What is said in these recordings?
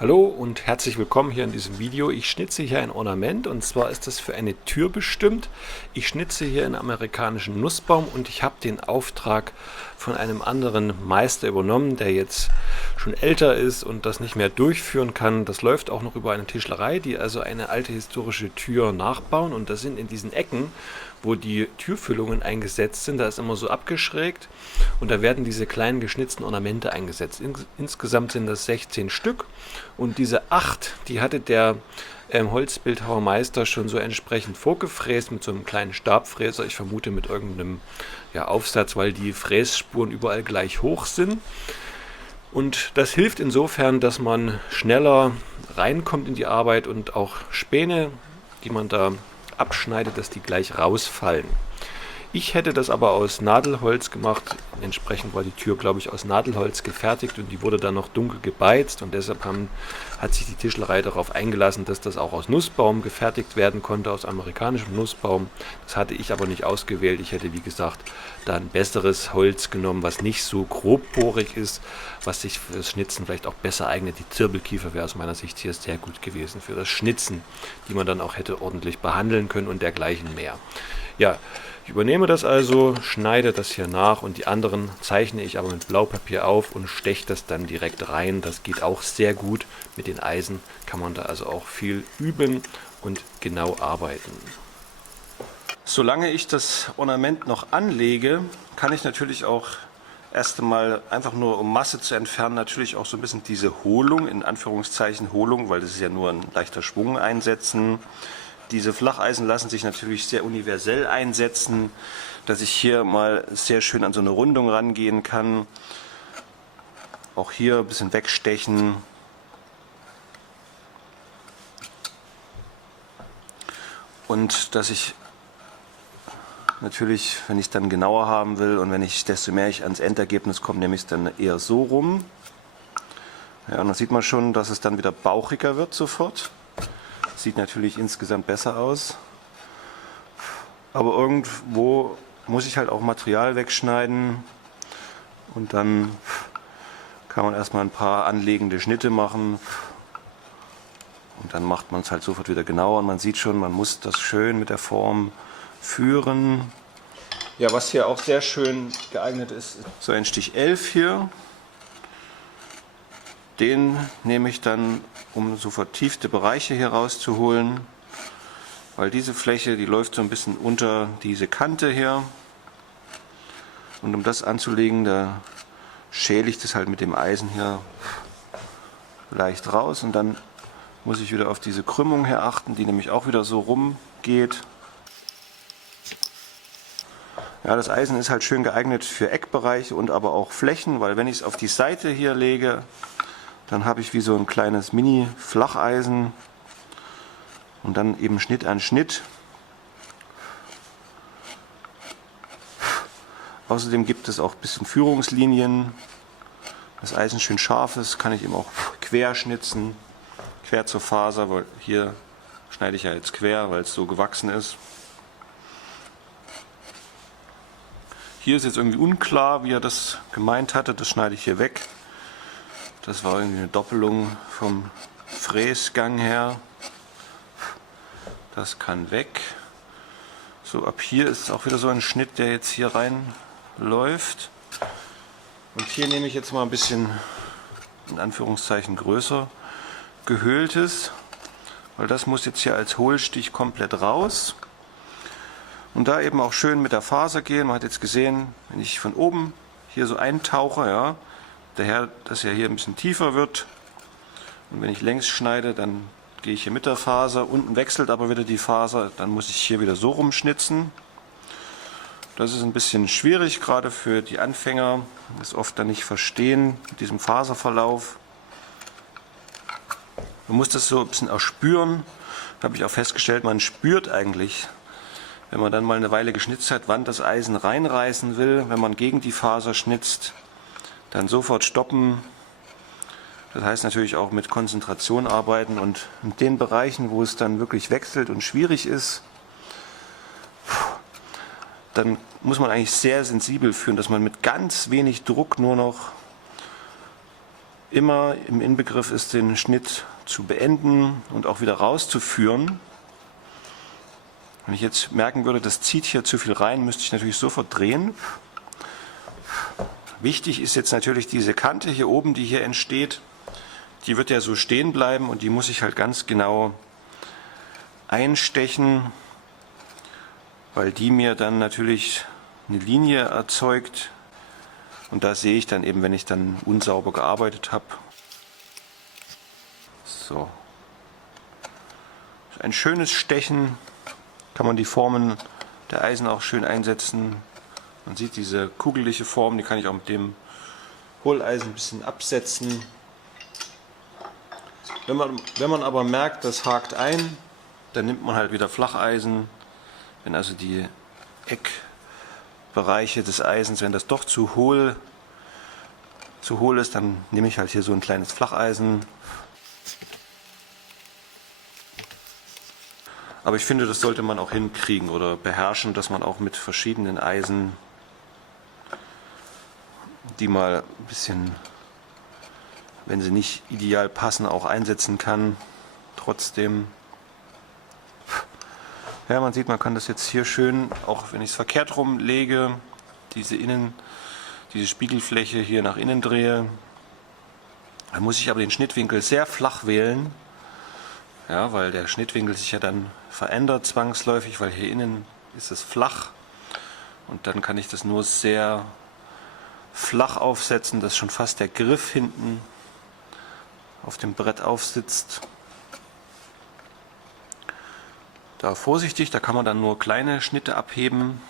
Hallo und herzlich willkommen hier in diesem Video. Ich schnitze hier ein Ornament und zwar ist das für eine Tür bestimmt. Ich schnitze hier einen amerikanischen Nussbaum und ich habe den Auftrag von einem anderen Meister übernommen, der jetzt schon älter ist und das nicht mehr durchführen kann. Das läuft auch noch über eine Tischlerei, die also eine alte historische Tür nachbauen, und das sind in diesen Ecken, wo die Türfüllungen eingesetzt sind, da ist immer so abgeschrägt und da werden diese kleinen geschnitzten Ornamente eingesetzt. Insgesamt sind das 16 Stück und diese 8, die hatte der Holzbildhauermeister schon so entsprechend vorgefräst mit so einem kleinen Stabfräser. Ich vermute mit irgendeinem Aufsatz, weil die Frässpuren überall gleich hoch sind. Und das hilft insofern, dass man schneller reinkommt in die Arbeit und auch Späne, die man da abschneidet, dass die gleich rausfallen. Ich hätte das aber aus Nadelholz gemacht. Entsprechend war die Tür, glaube ich, aus Nadelholz gefertigt und die wurde dann noch dunkel gebeizt, und deshalb hat sich die Tischlerei darauf eingelassen, dass das auch aus Nussbaum gefertigt werden konnte, aus amerikanischem Nussbaum. Das hatte ich aber nicht ausgewählt. Ich hätte, wie gesagt, da ein besseres Holz genommen, was nicht so grobporig ist, was sich für das Schnitzen vielleicht auch besser eignet. Die Zirbelkiefer wäre aus meiner Sicht hier sehr gut gewesen für das Schnitzen, die man dann auch hätte ordentlich behandeln können und dergleichen mehr. Ja, ich übernehme das also, schneide das hier nach und die anderen zeichne ich aber mit Blaupapier auf und steche das dann direkt rein. Das geht auch sehr gut. Mit den Eisen kann man da also auch viel üben und genau arbeiten. Solange ich das Ornament noch anlege, kann ich natürlich auch erst einmal einfach nur, um Masse zu entfernen, natürlich auch so ein bisschen diese Hohlung, in Anführungszeichen Hohlung, weil das ist ja nur ein leichter Schwung, einsetzen. Diese Flacheisen lassen sich natürlich sehr universell einsetzen, dass ich hier mal sehr schön an so eine Rundung rangehen kann. Auch hier ein bisschen wegstechen. Und dass ich natürlich, wenn ich es dann genauer haben will und desto mehr ich ans Endergebnis komme, nehme ich es dann eher so rum. Ja, und dann sieht man schon, dass es dann wieder bauchiger wird sofort. Sieht natürlich insgesamt besser aus. Aber irgendwo muss ich halt auch Material wegschneiden. Und dann kann man erstmal ein paar anlegende Schnitte machen. Und dann macht man es halt sofort wieder genauer. Und man sieht schon, man muss das schön mit der Form führen. Ja, was hier auch sehr schön geeignet ist, so ein Stich 11 hier. Den nehme ich dann, um so vertiefte Bereiche hier rauszuholen, weil diese Fläche, die läuft so ein bisschen unter diese Kante hier. Und um das anzulegen, da schäle ich das halt mit dem Eisen hier leicht raus, und dann muss ich wieder auf diese Krümmung hier achten, die nämlich auch wieder so rum geht. Ja, das Eisen ist halt schön geeignet für Eckbereiche und aber auch Flächen, weil wenn ich es auf die Seite hier lege, dann habe ich wie so ein kleines Mini-Flacheisen und dann eben Schnitt an Schnitt. Außerdem gibt es auch ein bisschen Führungslinien. Das Eisen schön scharf ist, kann ich eben auch quer schnitzen, quer zur Faser, weil hier schneide ich ja jetzt quer, weil es so gewachsen ist. Hier ist jetzt irgendwie unklar, wie er das gemeint hatte, das schneide ich hier weg. Das war irgendwie eine Doppelung vom Fräsgang her. Das kann weg. So, ab hier ist auch wieder so ein Schnitt, der jetzt hier reinläuft. Und hier nehme ich jetzt mal ein bisschen, in Anführungszeichen, größer gehöhltes, weil das muss jetzt hier als Hohlstich komplett raus. Und da eben auch schön mit der Faser gehen. Man hat jetzt gesehen, wenn ich von oben hier so eintauche, ja, daher, dass er hier ein bisschen tiefer wird, und wenn ich längs schneide, dann gehe ich hier mit der Faser, unten wechselt aber wieder die Faser, dann muss ich hier wieder so rumschnitzen. Das ist ein bisschen schwierig, gerade für die Anfänger, die das oft dann nicht verstehen mit diesem Faserverlauf. Man muss das so ein bisschen auch spüren, habe ich auch festgestellt, man spürt eigentlich, wenn man dann mal eine Weile geschnitzt hat, wann das Eisen reinreißen will, wenn man gegen die Faser schnitzt. Dann sofort stoppen. Das heißt natürlich auch mit Konzentration arbeiten, und in den Bereichen, wo es dann wirklich wechselt und schwierig ist, dann muss man eigentlich sehr sensibel führen, dass man mit ganz wenig Druck nur noch immer im Inbegriff ist, den Schnitt zu beenden und auch wieder rauszuführen. Wenn ich jetzt merken würde, das zieht hier zu viel rein, müsste ich natürlich sofort drehen. Wichtig ist jetzt natürlich diese Kante hier oben, die hier entsteht. Die wird ja so stehen bleiben und die muss ich halt ganz genau einstechen, weil die mir dann natürlich eine Linie erzeugt. Und da sehe ich dann eben, wenn ich dann unsauber gearbeitet habe. So. Ein schönes Stechen, kann man die Formen der Eisen auch schön einsetzen. Man sieht diese kugelige Form, die kann ich auch mit dem Hohleisen ein bisschen absetzen. Wenn man aber merkt, das hakt ein, dann nimmt man halt wieder Flacheisen. Wenn also die Eckbereiche des Eisens, wenn das doch zu hohl ist, dann nehme ich halt hier so ein kleines Flacheisen. Aber ich finde, das sollte man auch hinkriegen oder beherrschen, dass man auch mit verschiedenen Eisen die mal ein bisschen, wenn sie nicht ideal passen, auch einsetzen kann. Trotzdem, ja, man sieht, man kann das jetzt hier schön, auch wenn ich es verkehrt rum lege, diese Spiegelfläche hier nach innen drehe. Dann muss ich aber den Schnittwinkel sehr flach wählen, ja, weil der Schnittwinkel sich ja dann verändert zwangsläufig, weil hier innen ist es flach und dann kann ich das nur sehr flach aufsetzen, dass schon fast der Griff hinten auf dem Brett aufsitzt. Da vorsichtig, da kann man dann nur kleine Schnitte abheben.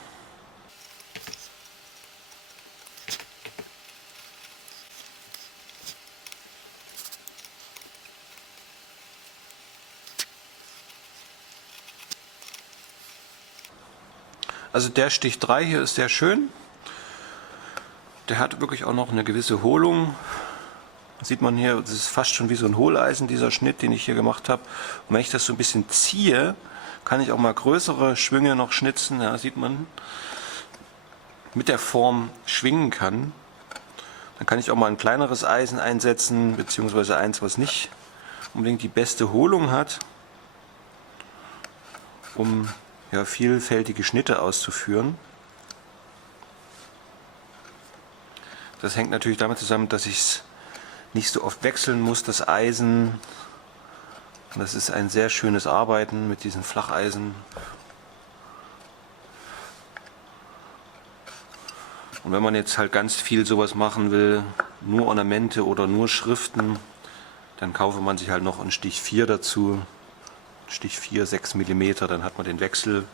Also der Stich 3 hier ist sehr schön. Der hat wirklich auch noch eine gewisse Hohlung. Sieht man hier, das ist fast schon wie so ein Hohleisen, dieser Schnitt, den ich hier gemacht habe. Und wenn ich das so ein bisschen ziehe, kann ich auch mal größere Schwünge noch schnitzen. Ja, sieht man, mit der Form schwingen kann. Dann kann ich auch mal ein kleineres Eisen einsetzen, beziehungsweise eins, was nicht unbedingt die beste Hohlung hat, um ja, vielfältige Schnitte auszuführen. Das hängt natürlich damit zusammen, dass ich es nicht so oft wechseln muss, das Eisen. Das ist ein sehr schönes Arbeiten mit diesen Flacheisen. Und wenn man jetzt halt ganz viel sowas machen will, nur Ornamente oder nur Schriften, dann kaufe man sich halt noch einen Stich 4 dazu. Stich 4, 6 mm, dann hat man den Wechsel.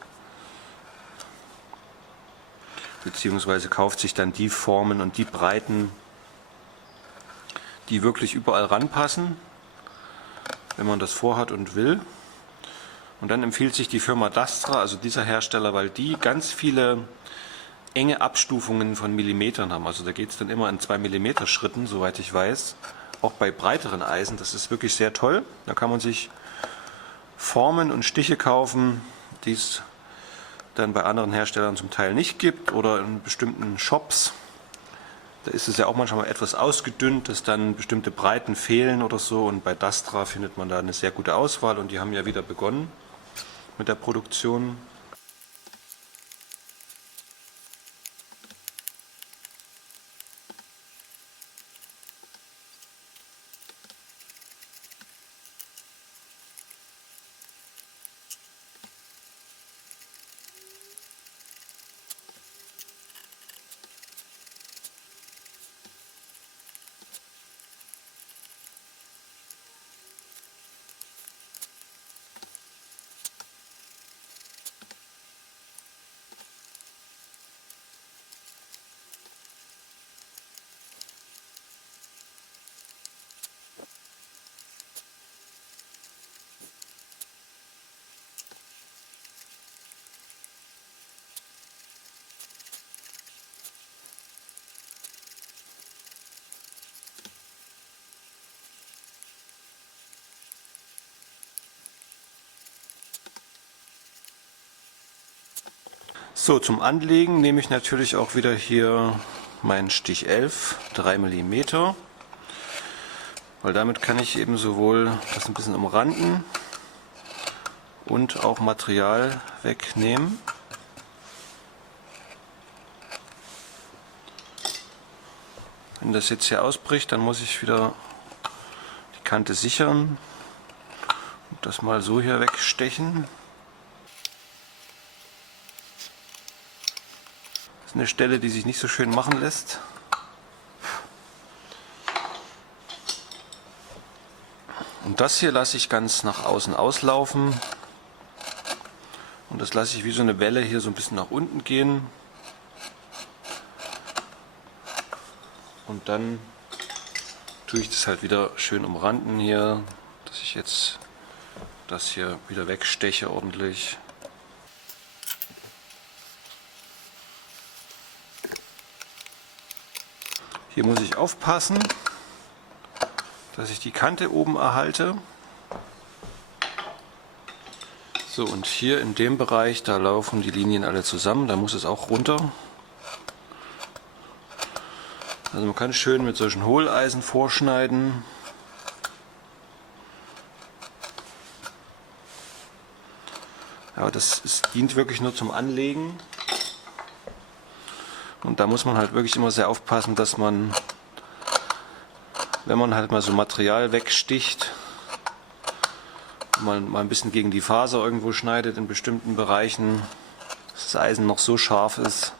Beziehungsweise kauft sich dann die Formen und die Breiten, die wirklich überall ranpassen, wenn man das vorhat und will. Und dann empfiehlt sich die Firma Dastra, also dieser Hersteller, weil die ganz viele enge Abstufungen von Millimetern haben. Also da geht es dann immer in 2 mm Schritten, soweit ich weiß. Auch bei breiteren Eisen, das ist wirklich sehr toll. Da kann man sich Formen und Stiche kaufen, die es dann bei anderen Herstellern zum Teil nicht gibt oder in bestimmten Shops. Da ist es ja auch manchmal etwas ausgedünnt, dass dann bestimmte Breiten fehlen oder so. Und bei Dastra findet man da eine sehr gute Auswahl und die haben ja wieder begonnen mit der Produktion. So, zum Anlegen nehme ich natürlich auch wieder hier meinen Stich 11, 3 mm. Weil damit kann ich eben sowohl das ein bisschen umranden und auch Material wegnehmen. Wenn das jetzt hier ausbricht, dann muss ich wieder die Kante sichern und das mal so hier wegstechen. Das ist eine Stelle, die sich nicht so schön machen lässt. Und das hier lasse ich ganz nach außen auslaufen. Und das lasse ich wie so eine Welle hier so ein bisschen nach unten gehen. Und dann tue ich das halt wieder schön umranden hier, dass ich jetzt das hier wieder wegsteche ordentlich. Hier muss ich aufpassen, dass ich die Kante oben erhalte. So, und hier in dem Bereich, da laufen die Linien alle zusammen, da muss es auch runter. Also man kann schön mit solchen Hohleisen vorschneiden. Ja, das dient wirklich nur zum Anlegen. Und da muss man halt wirklich immer sehr aufpassen, dass man, wenn man halt mal so Material wegsticht, mal ein bisschen gegen die Faser irgendwo schneidet in bestimmten Bereichen, dass das Eisen noch so scharf ist,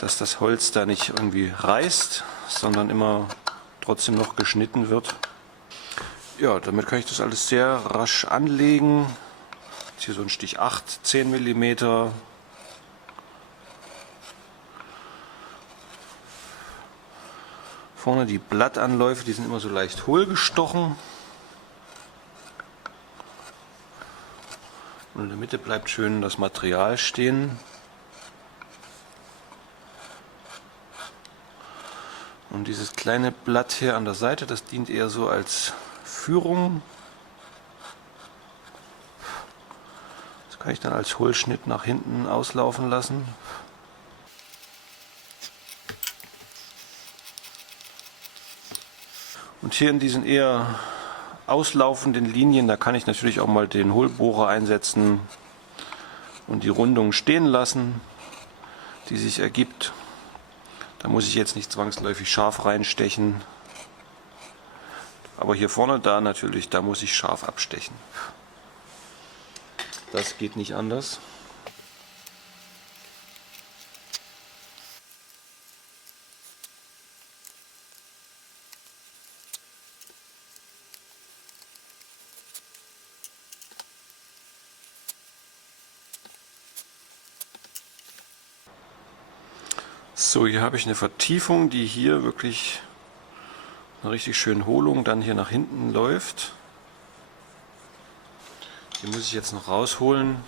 dass das Holz da nicht irgendwie reißt, sondern immer trotzdem noch geschnitten wird. Ja, damit kann ich das alles sehr rasch anlegen. Jetzt hier so ein Stich 8, 10 mm. Vorne die Blattanläufe, die sind immer so leicht hohl gestochen. Und in der Mitte bleibt schön das Material stehen. Und dieses kleine Blatt hier an der Seite, das dient eher so als Führung. Das kann ich dann als Hohlschnitt nach hinten auslaufen lassen. Und hier in diesen eher auslaufenden Linien, da kann ich natürlich auch mal den Hohlbohrer einsetzen und die Rundung stehen lassen, die sich ergibt. Da muss ich jetzt nicht zwangsläufig scharf reinstechen. Aber hier vorne, da natürlich, da muss ich scharf abstechen. Das geht nicht anders. So, hier habe ich eine Vertiefung, die hier wirklich eine richtig schöne Hohlung dann hier nach hinten läuft. Die muss ich jetzt noch rausholen.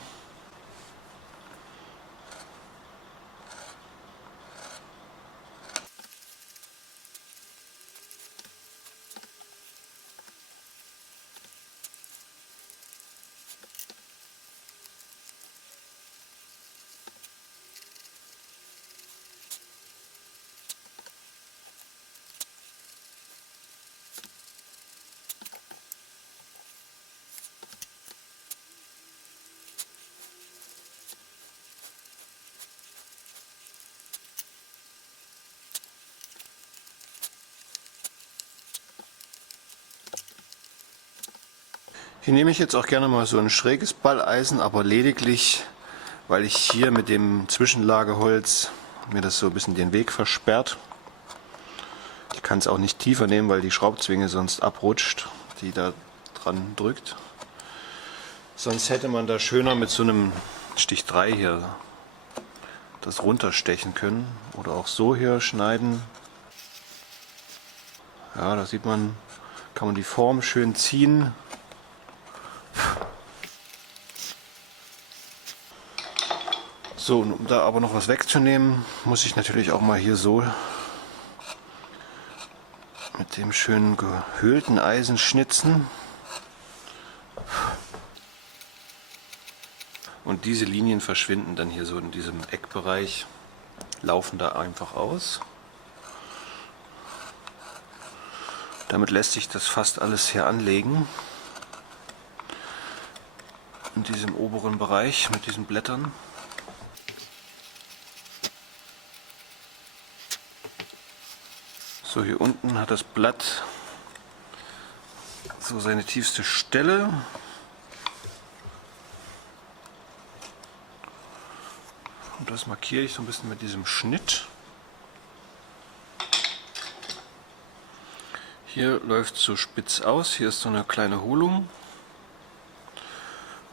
Hier nehme ich jetzt auch gerne mal so ein schräges Balleisen, aber lediglich, weil ich hier mit dem Zwischenlagerholz mir das so ein bisschen den Weg versperrt. Ich kann es auch nicht tiefer nehmen, weil die Schraubzwinge sonst abrutscht, die da dran drückt. Sonst hätte man da schöner mit so einem Stich 3 hier das runterstechen können oder auch so hier schneiden. Ja, da sieht man, kann man die Form schön ziehen. So, und um da aber noch was wegzunehmen, muss ich natürlich auch mal hier so mit dem schönen gehöhlten Eisen schnitzen. Und diese Linien verschwinden dann hier so in diesem Eckbereich, laufen da einfach aus. Damit lässt sich das fast alles hier anlegen. In diesem oberen Bereich mit diesen Blättern. So, hier unten hat das Blatt so seine tiefste Stelle. Und das markiere ich so ein bisschen mit diesem Schnitt. Hier läuft es so spitz aus, hier ist so eine kleine Hohlung.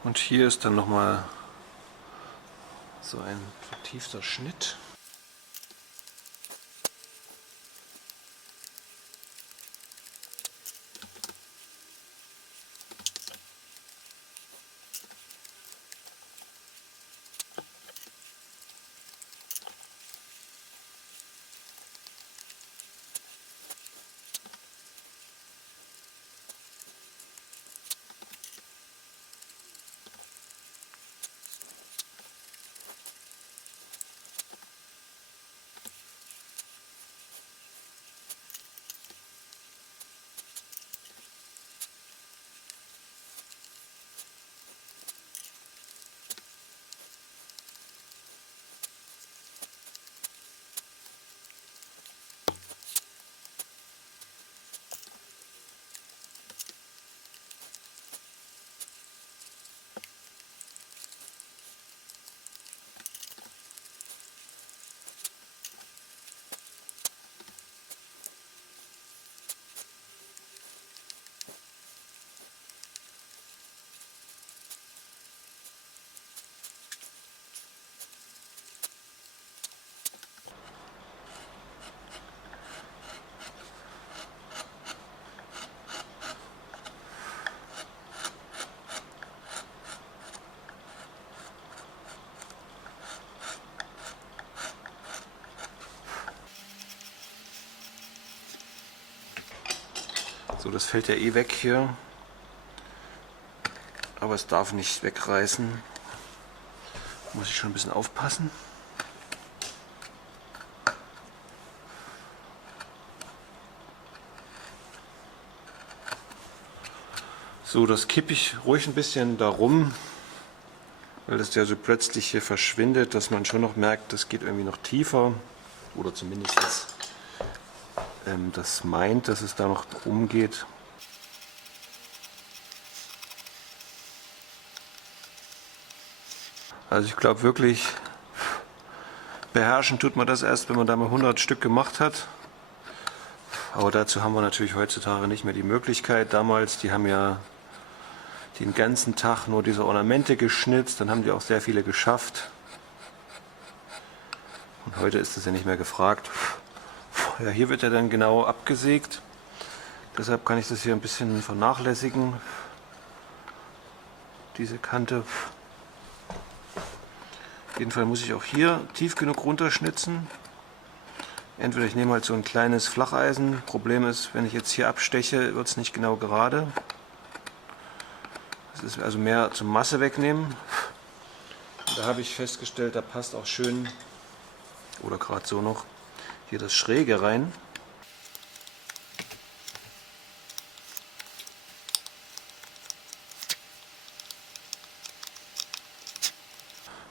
Und hier ist dann nochmal so ein vertiefter Schnitt. So, das fällt ja eh weg hier, aber es darf nicht wegreißen. Muss ich schon ein bisschen aufpassen. So, das kippe ich ruhig ein bisschen darum, weil das ja so plötzlich hier verschwindet, dass man schon noch merkt, das geht irgendwie noch tiefer oder zumindest das meint, dass es da noch umgeht. Also ich glaube wirklich, beherrschen tut man das erst, wenn man da mal 100 Stück gemacht hat. Aber dazu haben wir natürlich heutzutage nicht mehr die Möglichkeit. Damals, die haben ja den ganzen Tag nur diese Ornamente geschnitzt, dann haben die auch sehr viele geschafft. Und heute ist das ja nicht mehr gefragt. Ja, hier wird er dann genau abgesägt. Deshalb kann ich das hier ein bisschen vernachlässigen. Diese Kante. Auf jeden Fall muss ich auch hier tief genug runterschnitzen. Entweder ich nehme halt so ein kleines Flacheisen. Problem ist, wenn ich jetzt hier absteche, wird es nicht genau gerade. Das ist also mehr zum Masse wegnehmen. Da habe ich festgestellt, da passt auch schön, oder gerade so noch, hier das Schräge rein.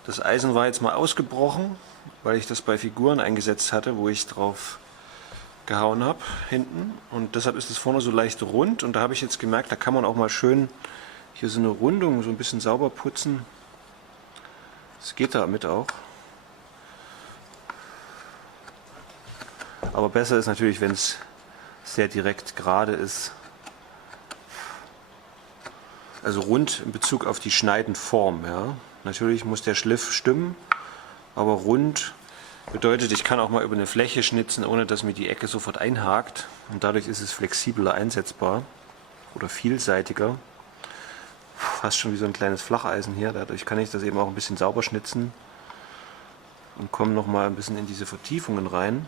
Das Eisen war jetzt mal ausgebrochen, weil ich das bei Figuren eingesetzt hatte, wo ich drauf gehauen habe, hinten. Und deshalb ist es vorne so leicht rund. Und da habe ich jetzt gemerkt, da kann man auch mal schön hier so eine Rundung so ein bisschen sauber putzen. Das geht damit auch. Aber besser ist natürlich, wenn es sehr direkt gerade ist. Also rund in Bezug auf die Schneidenform. Ja. Natürlich muss der Schliff stimmen, aber rund bedeutet, ich kann auch mal über eine Fläche schnitzen, ohne dass mir die Ecke sofort einhakt. Und dadurch ist es flexibler einsetzbar oder vielseitiger. Fast schon wie so ein kleines Flacheisen hier. Dadurch kann ich das eben auch ein bisschen sauber schnitzen und komme noch mal ein bisschen in diese Vertiefungen rein.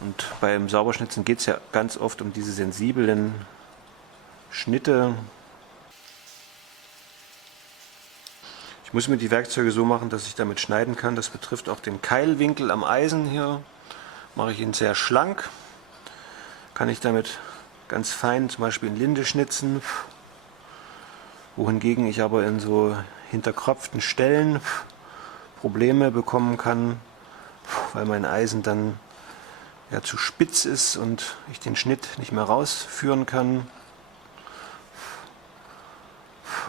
Und beim Sauberschnitzen geht es ja ganz oft um diese sensiblen Schnitte. Ich muss mir die Werkzeuge so machen, dass ich damit schneiden kann. Das betrifft auch den Keilwinkel am Eisen hier. Mache ich ihn sehr schlank. kann ich damit ganz fein zum Beispiel in Linde schnitzen, wohingegen ich aber in so hinterkropften Stellen Probleme bekommen kann, weil mein Eisen dann ja zu spitz ist und ich den Schnitt nicht mehr rausführen kann.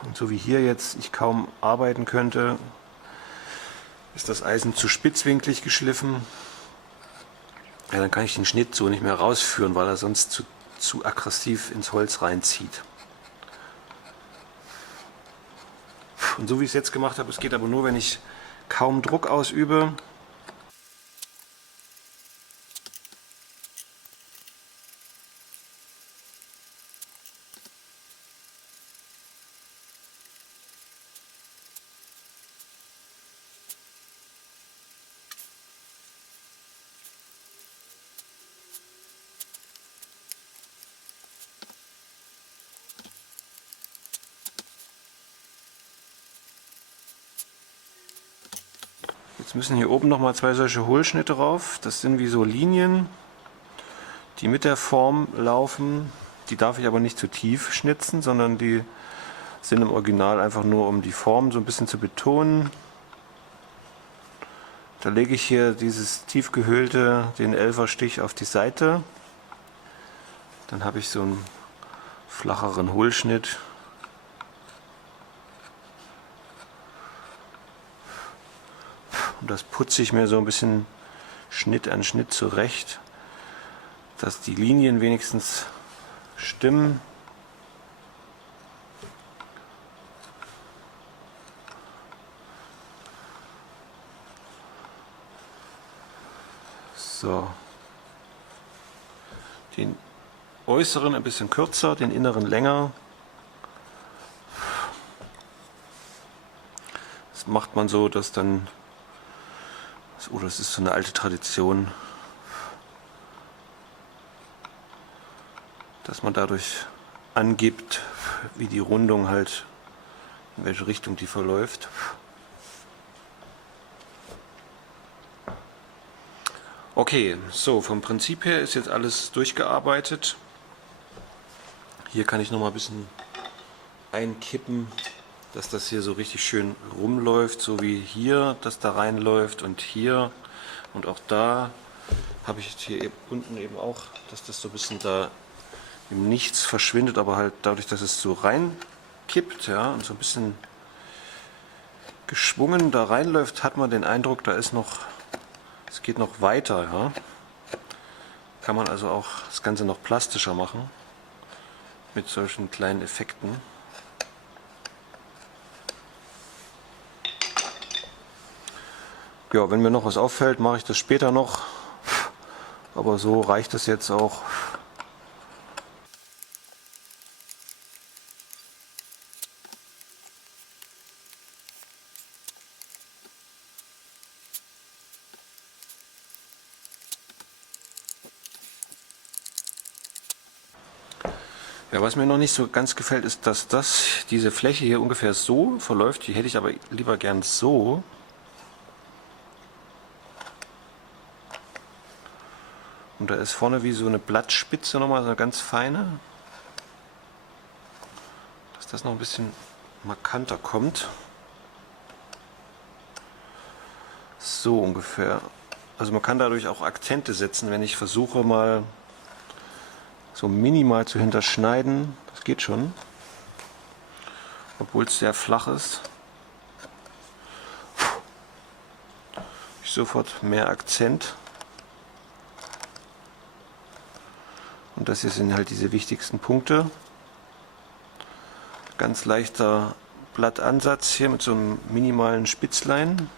Und so wie hier jetzt ich kaum arbeiten könnte, ist das Eisen zu spitzwinklig geschliffen. Ja, dann kann ich den Schnitt so nicht mehr rausführen, weil er sonst zu aggressiv ins Holz reinzieht. Und so wie ich es jetzt gemacht habe, es geht aber nur, wenn ich kaum Druck ausübe. Jetzt müssen hier oben nochmal 2 solche Hohlschnitte rauf. Das sind wie so Linien, die mit der Form laufen. Die darf ich aber nicht zu tief schnitzen, sondern die sind im Original einfach nur, um die Form so ein bisschen zu betonen. Da lege ich hier dieses tief gehöhlte, den 11er Stich auf die Seite. Dann habe ich so einen flacheren Hohlschnitt. Und das putze ich mir so ein bisschen Schnitt an Schnitt zurecht, dass die Linien wenigstens stimmen. So. Den äußeren ein bisschen kürzer, den inneren länger. Das macht man so, dass dann, oder es ist so eine alte Tradition, dass man dadurch angibt, wie die Rundung halt, in welche Richtung die verläuft. Okay, so vom Prinzip her ist jetzt alles durchgearbeitet. Hier kann ich noch mal ein bisschen einkippen, dass das hier so richtig schön rumläuft, so wie hier das da reinläuft und hier und auch da habe ich hier unten eben auch, dass das so ein bisschen da im Nichts verschwindet, aber halt dadurch, dass es so reinkippt, ja, und so ein bisschen geschwungen da reinläuft, hat man den Eindruck, da ist noch, es geht noch weiter, ja. Kann man also auch das Ganze noch plastischer machen mit solchen kleinen Effekten. Ja, wenn mir noch was auffällt, mache ich das später noch, aber so reicht es jetzt auch. Ja, was mir noch nicht so ganz gefällt, ist, dass diese Fläche hier ungefähr so verläuft. Die hätte ich aber lieber gern so. Und da ist vorne wie so eine Blattspitze nochmal, so eine ganz feine. Dass das noch ein bisschen markanter kommt. So ungefähr. Also man kann dadurch auch Akzente setzen, wenn ich versuche mal so minimal zu hinterschneiden. Das geht schon. Obwohl es sehr flach ist. Ich sofort mehr Akzent. Und das hier sind halt diese wichtigsten Punkte. Ganz leichter Blattansatz hier mit so einem minimalen Spitzlein.